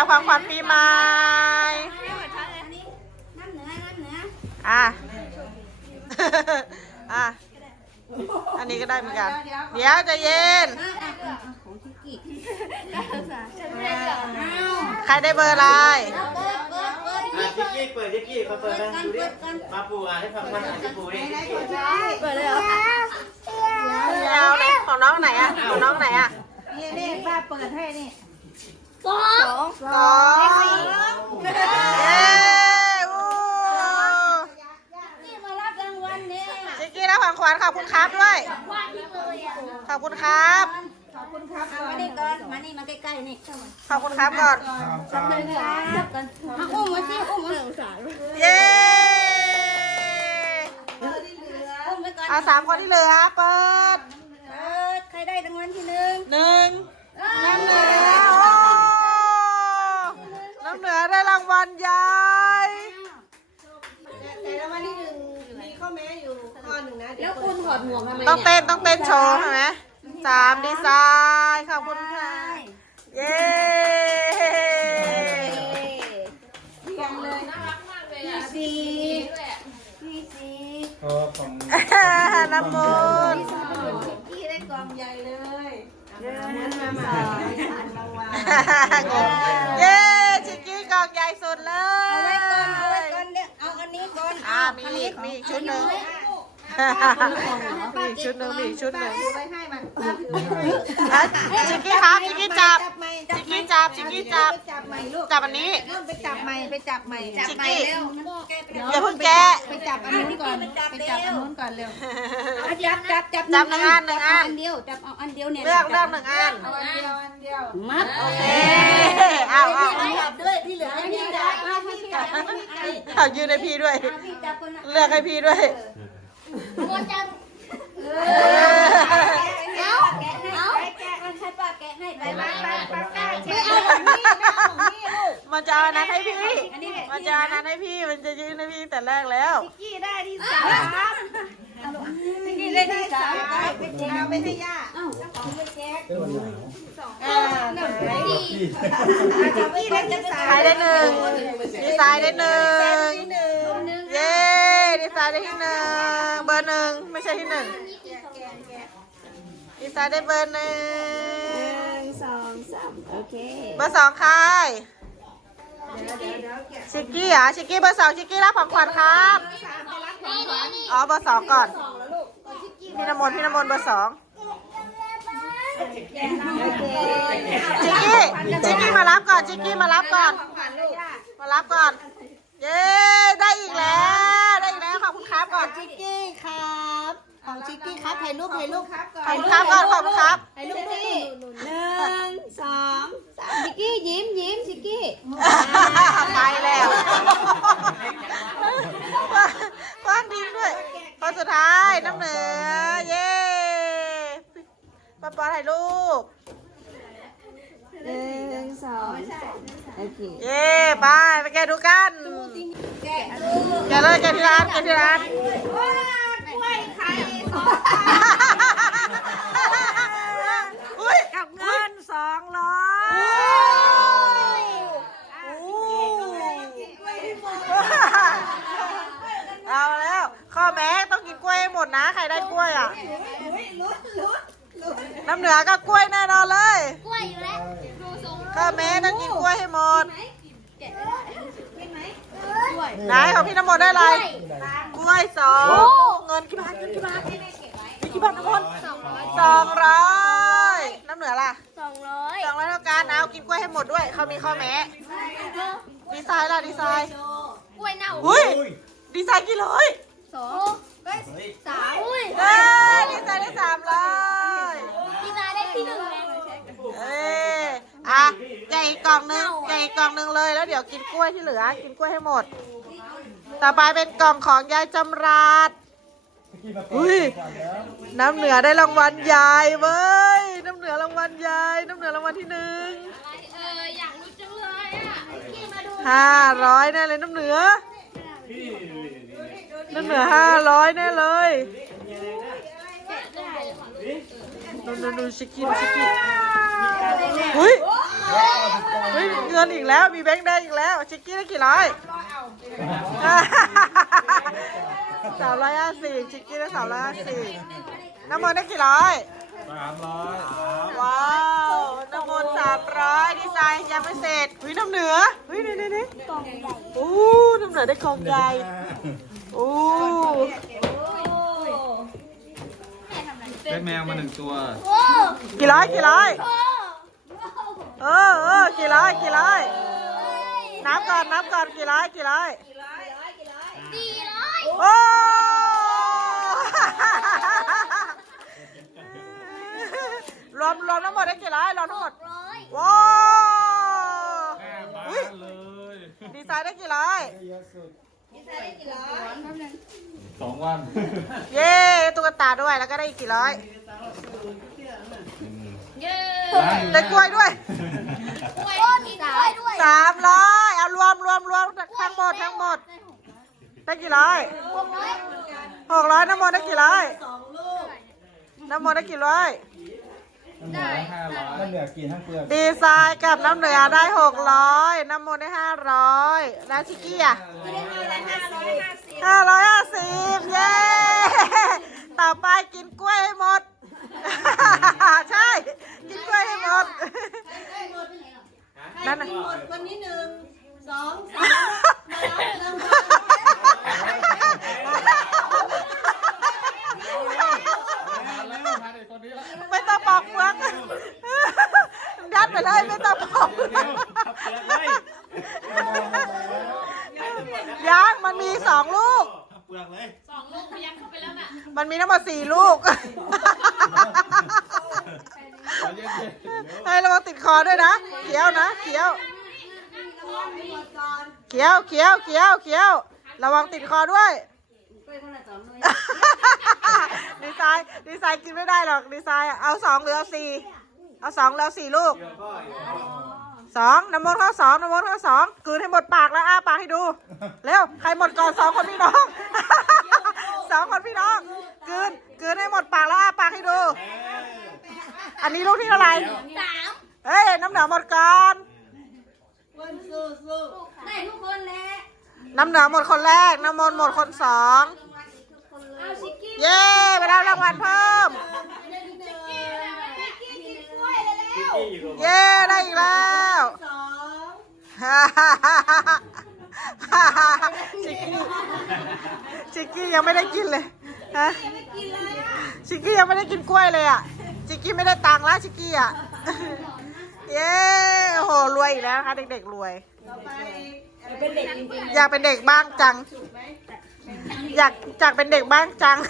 จับของขวัญปีใหม่น้ำเนือน้ำเหนืออะ อะ อันนี้ก็ได้เหมือนกัน เดี๋ยวจะเย็น ใครได้เบอร์อะไรเปิดเปิดเปิดอะจิกกี้เปิดจิกกี้มาเปิดนะดูดิมาปูอ่านให้ฟังมาอ่านให้ปูดิเปิดเลยเหรอเดี๋ยวของน้องไหนอะ ของน้องไหนอะ นี่นี่ป้าเปิดให้นี่สอง เย้วู้นี่มารับรางวัลเนี่ยจิกกี้รับของขวัญขอบคุณครับด้วยขอบคุณครับ ขอบคุณครับมานี่ก่อนมานี่มาใกล้ๆนี่ขอบคุณครับก่อนขอบคุณครับกันมาอุ้มมาสิอุ้มมาเย้อุ้มไปก่อนเอาสามคนที่เหลือเปิดเปิดใครได้รางวัลที่หนึ่งหนึ่ง น้ำเหนือโอ้น้ำเหนือได้รางวัลใหญ่แต่รางวัลที่หนึ่งมีข้อแม้อยู่ข้อหนึ่งนะเดี๋แล้ยววคุณถอดหมวกทำไมต้องเต้นต้องเต้นโชว์ใช่ไหมสามดีไซน์ขอบคุณค่ะเย้สี่สี่สี่ก็ของน้ำมนต์พี่ได้กล่องใหญ่เลยเดินมาใหม่สารรางวัลเย้ชิค กี้กล่องใหญ่สุดเลเอาไว้ยก่อนเอาไว้ก่อนเดี๋ยวเอาอันนี้ก่อนอ่ามีอีกมีอีกชุดหนึ่ง มีอีกชุดหนึ่งมีอีกชุดหนึ่งไว้ให้มันอะชิคกี้ครับชิคกี้จับจับใหม่ชิคกี้จับชิคกี้จับ จับใหม่ลูกจับอันนี้ เริ่มไปจับใหม่ไปจับใหม่ชิคกี้เดี๋ยวอย่าเพิ่งแกะไป จับอันนู้นก่อนไปจับอันนู้นก่อนเร็วจับจับจับจับหนึ่งอันหนึ่งอันอันเดียวจับเอาอันเดียวเนี่ยเลือกเลือกหนึ่งอันเอาอันเดียวอันเดียวมัดโอเคเอาเอาจับด้วยที่เหลือให้พี่จับให้พี่จับให้พี่จับเอายืนให้พี่ด้วยพี่จับคนละเลือกให้พี่ด้วยคนจับเอเอาอแกะให้ป้าแกะให้ไปไปไปไปไปไม่เอาของนี่นะของนี่ลูกมันจะเอาอันนั้นให้พี่ อันนี้แหละมันจะเอาอันนั้นให้พี่ มันจะยืนให้พี่แต่แรกแล้วกี้ได้ที่สามนี่ได้ที่สามไปแจกเอาไปให้ย่าเอ้าของไปแจกเออหนึ่งไปจับกี้ได้ที่สามใครได้หนึ่งดีไซน์ได้หนึ่งที่หนึ่งเย้ดีไซน์ได้ที่หนึ่งเบอร์หนึ่งไม่ใช่ที่หนึ่ง ดีไซน์ได้เบอร์หนึ่งสองสามโอเคเบอร์สองใครชิกกี้เหรอชิกกี้เบอร์สองชิกกี้รับของขวัญครับอ๋อเบอร์สองก่อนพี่น้ำมนต์พี่น้ำมนต์เบอร์สองชิกกี้ชิกกี้มารับก่อนชิกกี้มารับก่อนมารับก่อน เย้ได้อีกแล้ว ได้อีกแล้วขอบคุณครับก่อนชิกกี้ครับ ของชิกกี้ครับถ่ายรูปถ่ายรูปครับก่อขอนบคุณครับก่อนขอบคุณครับถ่ายรูปที่หนึ่งสองสามชิกกี้ยิ้มยิ้มชิกกี้ไปแล้วกว้างดินด้วยคนสุดท้ายน้ำเหนือเย้ปอปอถ่ายรูปหนึ่งสองโอเคเย้ไปไปแกะดูกันแกะแกะเลยแกะที่ร้านแกะที่ร้าน องอุ้ยกับเงินสองร้อยเอาแล้ว ข้อแม้ต้องกินกล้วยให้หมดนะ ใครได้กล้วยอะ น้ำเหนือก็กล้วยแน่นอนเลย กล้วยอยู่แล้วข้อแม้ต้องกินกล้วยให้หมดแกะได้ไหมกล้วยไหนของพี่น้ำมนต์ได้อะไร กล้วย สองเงินกี่บาทเงินกี่บาทมีกี่บาทน้ำมนต์สองร้อยน้ำเหนือล่ะสองร้อยสองร้อยเท่ากันเอากินกล้วยให้หมดด้วยเขามีข้อแม้ดีไซน์ล่ะดีไซน์กล้วยเน่าอุ้ยดีไซน์กี่ร้อยสองสามอุ้ยเอ้ยดีไซน์ได้สามร้อยพี่นาได้ที่หนึ่งเอ้ยอะแกะอีกกล่องหนึงแกะอีกกล่องหนึงเลยแล้วเดี๋ยวกินกล้วยที่เหลือ กินกล้วยให้หมด ต่อไปเป็นกล่องของยายจำราดอุ้ยน้ำเหนือได้รางวัลใหญ่เว้ย น้ำเหนือรางวัลใหญ่น้ำเหนือรางวัลที่หนึ่งเอออยากรู้จังเลยอะพี่มาดูห้าร้อยแน่เลยน้ำเหนือ น้ำเหนือห้าร้อยแน่เลยดูดูดูชิคกี้ชิคกี้อุ้ย อุ้ยเงินงินอีกแล้ว มีแบงค์แดงอีกแล้ว ชิคกี้ได้กี่ร้อยสามร้อยห้าสิบชิคกี้ได้สามร้อยห้าสิบน้ำมนต์ได้กี่ร้อยสามร้อยว้าวน้ำมนต์สามร้อยดีไซน์ยังไม่เสร็จหุยน้ำเหนือหุยนี่นี่นี่โอ้น้ำเหนือได้กองใหญ่โอ้ได้แมวมาหนึ่งตัว กี่ร้อยกี่ร้อย เออเออกี่ร้อยกี่ร้อยนับก่อนนับก่อนกี่ร้อยกี่ร้อยโอ้รวมรวมทั้งหมดได้กี่ร้อยรวมทั้งหมดว้าวแม่บ้าอุ๊ยนเลยดีไซน์ได้กี่ร้อยสองวัน เย้ตุ๊กตาด้วยแล้วก็ได้อีกกี่ร้อย เย้ได้กล้วยด้วยกล้วยมีกล้วยด้วยสามร้อยเอารวมรวมรวมทั้งหมดทั้งหมด ได้กี่ร้อยหกร้อยหกร้อยน้ำมนต์ได้กี่ร้อยน้ำมนต์ได้กี่ร้อยน้ำหนักห้าร้อยมันเหลือกินทั้งเปลือกดีไซน์กับน้ำเหนือได้หกร้อยน้ำมนต์ได้ห้าร้อยแล้วชิกกี้อะห้าร้อยห้าสิบเย้ ต่อไปกินกล้วยให้หมด ใช่ กินกล้วยให้หมด นั่นน่ะ หมดคนนี้หนึ่งสองสามมาแล้วหนึ่ง ไม่ต้องปอกเปลือกยัดไปเลยไม่ต้องปอกเปลือก เปลือกเลย ยังมันมีสองลูก เปลือกเลย สองลูกพยักเข้าไปแล้วน่ะ มันมี ทั้งหมดสี่ลูก ให้ระวังติดคอด้วยนะเขียวนะเขียว เขียวเขียวเขียวเขียว ระวังติดคอด้วย ดีไซน์ดีไซน์กินไม่ได้หรอกดีไซน์เอาสองหลือเอาสี่เอาสองเหลือสี่ลูกสองน้ำมนต์ข้อสองน้ำมนต์ข้อสองกลืนให้หมดปากแล้วอ้าปากให้ดู เร็ว ใครหมดก่อนสองคนพี่น้อง สองคนพี่น้องกลืนกลืนให้หมดปากแล้วอ้าปากให้ดู อันนี้ลูกที่เท่าไหร่สามเฮ้ยน้ำเหนือหมดก่อนคนสู้สู้ได้ทุกคนแหละน้ำเหนือหมดคนแรก น้ำมนต์หมดคนสองเอาชิคกี้เย้ไปได้รางวัลเพิ่ม ชิคกี้กินกล้วยเลยแล้วชิคกี้อยู่กับผมเย้ได้อีกแล้ว สอง ชิกกี้ชิกกี้ยังไม่ได้กินเลยฮะชิกกี้ยังไม่ได้กินกล้วยเลยอะชิกกี้ไม่ได้ตังค์แล้วชิกกี้อะเย้โอ้โหรวยอีกแล้วนะคะเด็กๆรวยต่อไปเป็นเด็กจริงอยากเป็นเด็กบ้างจัง อยากอยากเป็นเด็กบ้างจัง ๆ